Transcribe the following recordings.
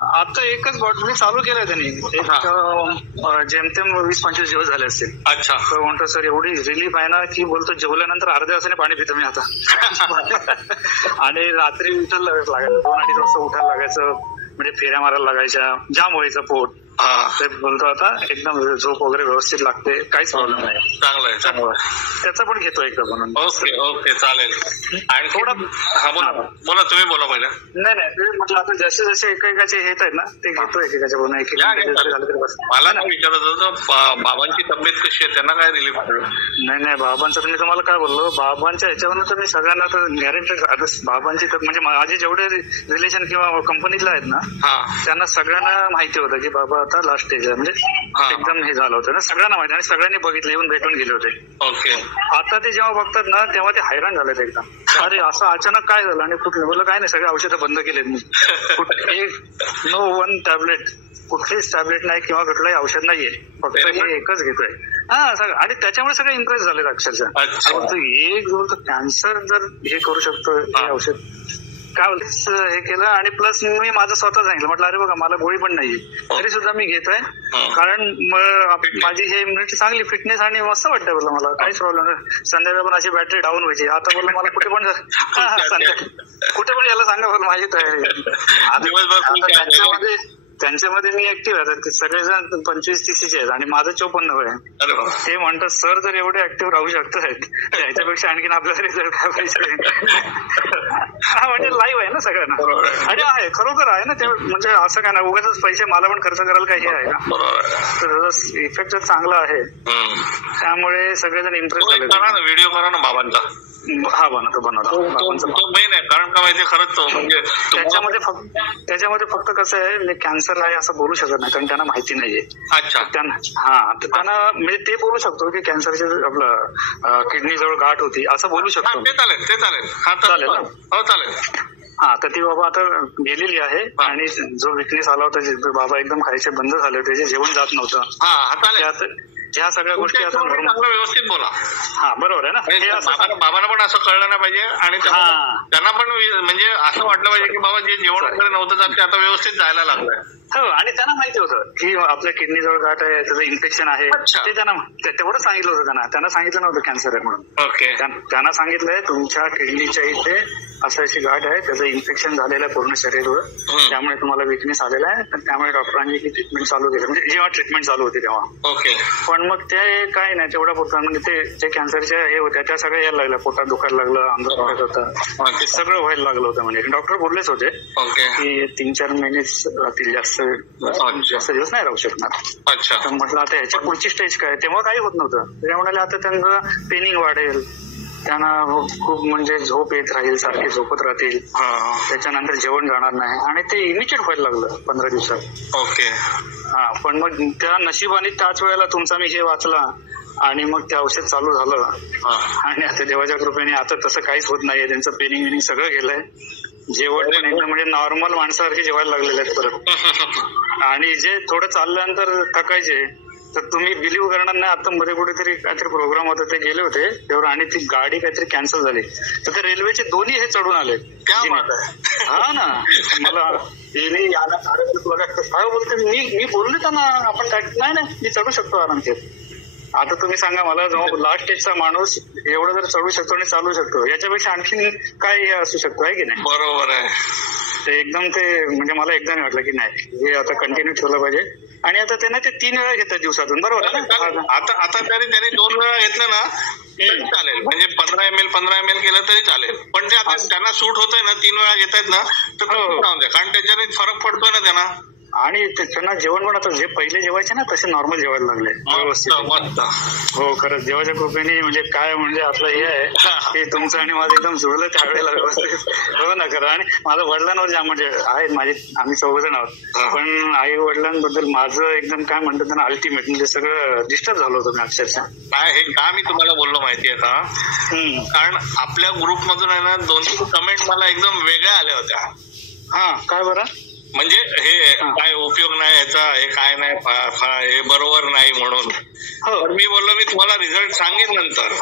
आता एकच बॉटल चालू केलंय त्यांनी, जेमतेम 20-25 दिवस झाले असतील. अच्छा. तर म्हणतो सर एवढी रिलीफ आहे ना की बोलतो जेवल्यानंतर अर्ध्या तासाने पाणी पितो मी आता. आणि रात्री उठायला लागायचं, 2-2.5 वाजता उठायला लागायचं, म्हणजे फेऱ्या मारायला लागायच्या, जाम व्हायचं पोट. ते बोलतो आता एकदम झोप वगैरे व्यवस्थित लागते, काहीच प्रॉब्लेम नाही. चांगलं आहे, चांगलं आहे. त्याचा पण घेतो एकदा म्हणून. ओके ओके चालेल. आणि थोडं बोला तुम्ही बोला पहिला. नाही म्हटलं आता जसे जसे एकेकाचे येत आहेत ना ते घेतो एकेकाचे बोलणं. मला काय विचारत होतं बाबांची तब्येत कशी आहे, त्यांना काय रिलीफ? नाही बाबांचं तर मी तुम्हाला काय बोललो, बाबांच्या ह्याच्यावरून तर मी सगळ्यांना तर गॅरंटी, बाबांची तर म्हणजे माझे जेवढे रिलेशन किंवा कंपनीतले आहेत ना त्यांना सगळ्यांना माहिती होतं की बाबा आता लास्ट स्टेज आहे, म्हणजे एकदम हे झालं होतं ना, सगळ्यांना माहिती आणि सगळ्यांनी बघितलं, येऊन भेटून गेले होते. ओके. आता ते जेव्हा बघतात ना तेव्हा ते हैराण झालेत एकदम, अरे असं अचानक काय झालं आणि कुठलं बोललं काय नाही, सगळे औषधं बंद केलेत मी, नो वन टॅबलेट, कुठलीच टॅबलेट नाही किंवा कुठलंही औषध नाहीये, फक्त हे एकच घेतोय. आणि त्याच्यामुळे सगळे इम्प्रेस झालेत अक्षरशः. एक बोलतो कॅन्सर जर हे करू शकतो हे औषध, काय बोलतो हे केलं. आणि प्लस मी माझं स्वतः सांगितलं, म्हटलं अरे बघा मला गोळी पण नाहीये तरी सुद्धा मी घेतोय, कारण माझी हे इम्युनिटी चांगली, फिटनेस आणि मस्त वाटतं बोललं मला, काहीच प्रॉब्लेम नाही. संध्याकाळ पण अशी बॅटरी डाऊन व्हायची, आता बोललं मला कुठे पण कुठे पण यायला सांगा बोल, माझी तयारी. त्यांच्यामध्ये मी ऍक्टिव्ह आहे, सगळेजण 25-30 आहेत आणि माझं 54 आहे. ते म्हणतात सर जर एवढे ऍक्टिव्ह राहू शकतात त्याच्यापेक्षा आणखीन आपल्याला रिझल्ट काय पाहिजे. म्हणजे लाईव्ह आहे ना सगळ्यांना, आणि आहे खरोखर आहे ना ते, म्हणजे असं काय नाही उगाच पैसे मला पण खर्च करायला काही आहे ना, तर त्याचा इफेक्ट चांगला आहे, त्यामुळे सगळेजण इम्प्रेस झाले. व्हिडिओ करा ना बाबांचा. बनवतो मेन आहे, कारण का माहिती खरंच तो म्हणजे त्याच्यामध्ये फक्त कसं आहे, मी कॅन्सर आहे असं बोलू शकत नाही कारण त्यांना माहिती नाहीये. अच्छा. तर त्यांना म्हणजे ते बोलू शकतो की कॅन्सरचे आपलं किडनी जवळ गाठ होती असं बोलू शकतो. ते चालेल ना. हो चालेल. तर ती बाबा आता गेलेली आहे आणि जो विकनेस आला होता, बाबा एकदम खायचे बंद झाले होते, जे जेवण जात नव्हतं, ह्या सगळ्या गोष्टी आता व्यवस्थित बोला. बरोबर आहे ना. बाबांना पण असं कळलं नाही पाहिजे आणि त्यांना पण म्हणजे असं वाटलं पाहिजे की बाबा जे जेवण वगैरे नव्हतं जात ते आता व्यवस्थित जायला लागलंय. हो, आणि त्यांना माहिती होतं की आपल्या किडनी जवळ गाठ आहे, त्याचं इन्फेक्शन आहे, ते त्यांना तेवढं सांगितलं होतं. त्यांना सांगितलं नव्हतं कॅन्सर आहे म्हणून. ओके. त्यांना सांगितलंय तुमच्या किडनीच्या इथे असं अशी गाठ आहे, त्याचं इन्फेक्शन झालेलं आहे पूर्ण शरीरवर, त्यामुळे तुम्हाला विकनेस आलेला आहे, त्यामुळे डॉक्टरांनी ती ट्रीटमेंट चालू केली, म्हणजे जेव्हा ट्रीटमेंट चालू होती तेव्हा. ओके. पण मग ते काय नाही तेवढा पुरता, म्हणजे ते जे कॅन्सरच्या हे होत्या त्या सगळ्या यायला लागल्या, पोटात दुखायला लागलं, अंग दुखत होतं, ते सगळं व्हायला लागलं होतं. म्हणजे डॉक्टर बोललेच होते की 3-4 महिनेच राहतील, जास्त दिवस नाही राहू शकणार. अच्छा. तर म्हटलं आता ह्याच्या पुढची स्टेज काय, तेव्हा काही होत नव्हतं. ते म्हणाले आता त्यांचं पेनिंग वाढेल, त्यांना खूप म्हणजे झोप येत राहील, सारखे झोपत राहतील, त्याच्यानंतर जेवण जाणार नाही, आणि ते इमिजिएट व्हायला लागलं 15 दिवसात. ओके. पण मग त्या नशिबाने त्याच वेळेला तुमचा मी हे वाचला आणि मग ते औषध चालू झालं, आणि आता देवाच्या कृपेने आता तसं काहीच होत नाहीये, त्यांचं पेनिंग विनिंग सगळं गेलंय, जेवण पण एकदम म्हणजे नॉर्मल माणसासारखे जेवायला लागलेले आहेत परत. आणि जे थोडं चालल्यानंतर थकायचे, तर तुम्ही बिलीव्ह करणार नाही, आता मध्ये कुठेतरी काहीतरी प्रोग्राम होता ते गेले होते त्यावर, आणि ती गाडी काहीतरी कॅन्सल झाली, तर ते रेल्वेचे दोन्ही हे चढून आले. हा ना, मला काय बोलते, मी बोलले त्यांना आपण नाही मी चढू शकतो आरामशीर. आता तुम्ही सांगा मला, जेव्हा लास्ट स्टेजचा माणूस एवढं जर चढू शकतो आणि चालू शकतो, याच्यापेक्षा आणखीन काय हे असू शकतो, आहे की नाही? बरोबर आहे. ते एकदम ते म्हणजे मला एकदम वाटलं की नाही हे आता कंटिन्यू ठेवलं पाहिजे. आणि आता त्यांना ते 3 वेळा घेतात दिवसातून, बरोबर आहे ना? आता तरी त्यांनी 2 वेळा घेतलं ना तरी चालेल, म्हणजे 15 ml केलं तरी चालेल, पण ते आता त्यांना सूट होतंय ना, 3 वेळा घेतायत ना, तर राहून द्या, कारण त्याच्याने फरक पडतोय ना त्यांना. आणि त्यांना जेवण पण आता जे पहिले जेवायचे ना तसे नॉर्मल जेवायला लागले व्यवस्थित. हो खरंच देवाच्या कृपेने, म्हणजे काय म्हणजे आपलं हे आहे की तुमचं आणि माझं एकदम जुळलं त्यावेळेला व्यवस्थित. हो ना खरं. आणि माझं वडिलांवर ज्या म्हणजे आहेत माझे, आम्ही 4 जण आहोत, पण आई वडिलांबद्दल माझं एकदम काय म्हणतात त्यांना अल्टिमेट म्हणजे सगळं डिस्टर्ब झालं होतं मी अक्षरशः. काय हे का मी तुम्हाला बोललो माहितीये का, कारण आपल्या ग्रुपमधून आहे ना 2-3 कमेंट मला एकदम वेगळ्या आल्या होत्या. काय बरं, म्हणजे हे काय उपयोग नाही याचा, हे काय नाही, हे बरोबर नाही म्हणून. मी बोललो मी तुम्हाला रिझल्ट सांगेन नंतर,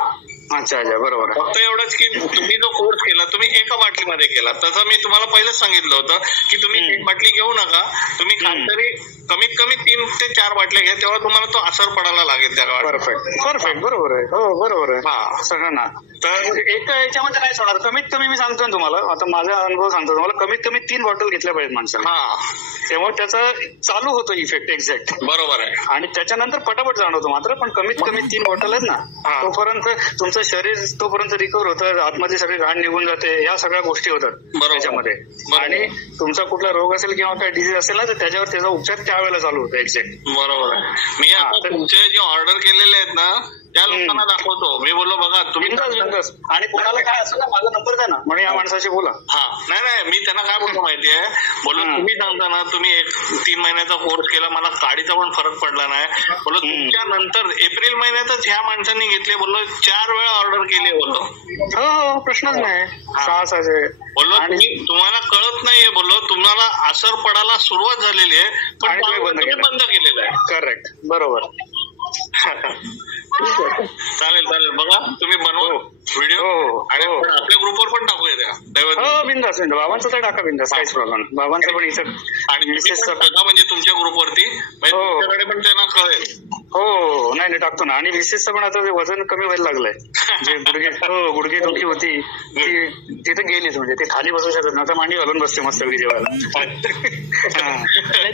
अच्छा अच्छा बरोबर आहे. फक्त एवढंच की तुम्ही जो कोर्स केला तुम्ही एका बाटलीमध्ये केला. तसं मी तुम्हाला पहिलेच सांगितलं होतं की तुम्ही एक बाटली घेऊ नका, तुम्ही काहीतरी कमीत कमी 3 ते 4 बाटल्या घ्या, तेव्हा तुम्हाला तो असर पडायला लागेल त्या काळात. परफेक्ट परफेक्ट बरोबर आहे. हो बरोबर आहे. हा सगळं ना. तर एका याच्यामध्ये नाही होणार. कमीत कमी मी सांगतो ना तुम्हाला, आता माझा अनुभव सांगतो तुम्हाला, कमीत कमी 3 बॉटल घेतल्या पाहिजेत माणसाला. हा तेव्हा त्याचा चालू होतो इफेक्ट एक्झॅक्ट. बरोबर आहे. आणि त्याच्यानंतर पटापट जाणवतो मात्र, पण कमीत कमी 3 बॉटल आहेत ना, तोपर्यंत तुमचं शरीर तोपर्यंत रिकव्हर होतं, आतमध्ये सगळी घाण निघून जाते, ह्या सगळ्या गोष्टी होतात त्याच्यामध्ये. आणि तुमचा कुठला रोग असेल किंवा काय डिझीज असेल ना, तर त्याच्यावर त्याचा उपचार त्यावेळेला चालू होतो एक्झॅक्ट. बरोबर आहे. मी आता तुमचे जे ऑर्डर केलेले आहेत ना त्या लोकांना दाखवतो. मी बोललो बघा तुम्ही, आणि कोणाला काय असेल ना माझा नंबर द्या ना, म्हणजे या माणसाशी बोला. हा नाही मी त्यांना काय बोलतो माहितीये, बोललो तुम्ही सांगता ना तुम्ही 3 महिन्याचा कोर्स केला, मला काडीचा पण फरक पडला नाही. बोललो तुमच्या नंतर एप्रिल महिन्यातच ह्या माणसांनी घेतले, बोललो 4 वेळा ऑर्डर केली. बोललो हो प्रश्नच नाही. बोललो तुम्हाला कळत नाहीये, बोललो तुम्हाला असर पडायला सुरुवात झालेली आहे पण तुम्ही बंद केलेलं आहे. करेक्ट बरोबर. चालेल बघा तुम्ही बनवा व्हिडिओ आणि आपल्या ग्रुपवर पण टाकूया त्या. हो बिंदास बाबांचं तर टाका बिंदास, काहीच प्रॉब्लेम. बाबांचं पण इथं आणि मिसेसचं टाका म्हणजे तुमच्या ग्रुपवरती तुमच्याकडे पण त्यांना कळेल. हो नाही टाकतो ना. आणि मिसेसचं पण आता वजन कमी व्हायला लागलंय. जे गुडघे दुखी होती ती तिथे गेलीच, म्हणजे ते खाली बसू शकत ना, आता मांडी घालून बसते मस्त वेगळी जेवायला.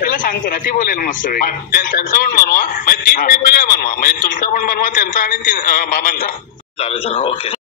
तिला सांगतो ना, ती बोलेल मस्त वेगळी. त्यांचं पण बनवा, म्हणजे 3 वेगवेगळ्या बनवा, म्हणजे तुमचा पण बनवा त्यांचा आणि बाबांचा. चालेल ओके.